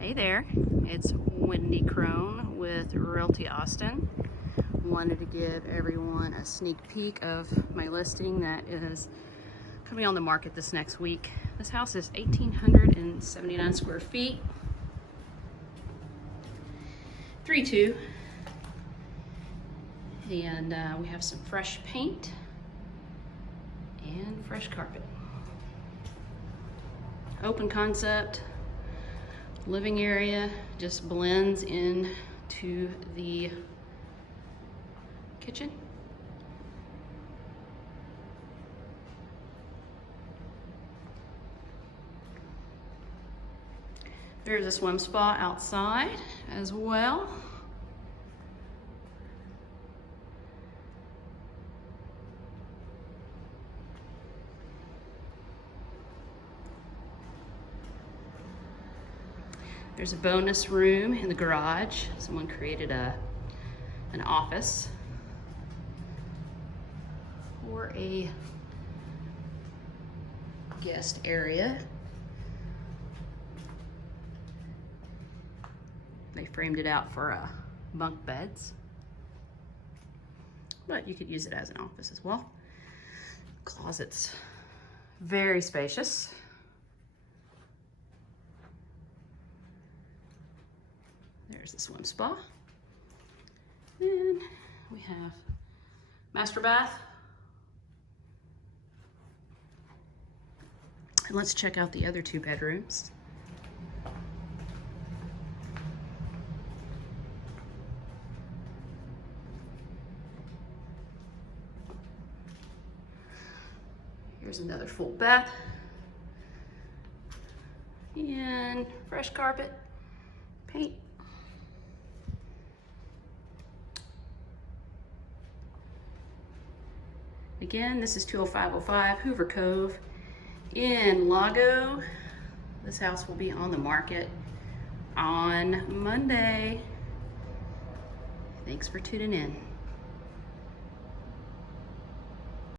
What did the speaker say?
Hey there, it's Wendy Crone with Realty Austin. Wanted to give everyone a sneak peek of my listing that is coming on the market this next week. This house is 1,879 square feet, 3-2, and we have some fresh paint and fresh carpet. Open concept. Living area just blends into the kitchen. There's a swim spa outside as well. There's a bonus room in the garage. Someone created an office or a guest area. They framed it out for bunk beds, but you could use it as an office as well. Closet's very spacious. There's the swim spa. Then we have master bath. And let's check out the other two bedrooms. Here's another full bath. And fresh carpet, paint. Again, this is 20505 Hoover Cove in Lago. This house will be on the market on Monday. Thanks for tuning in.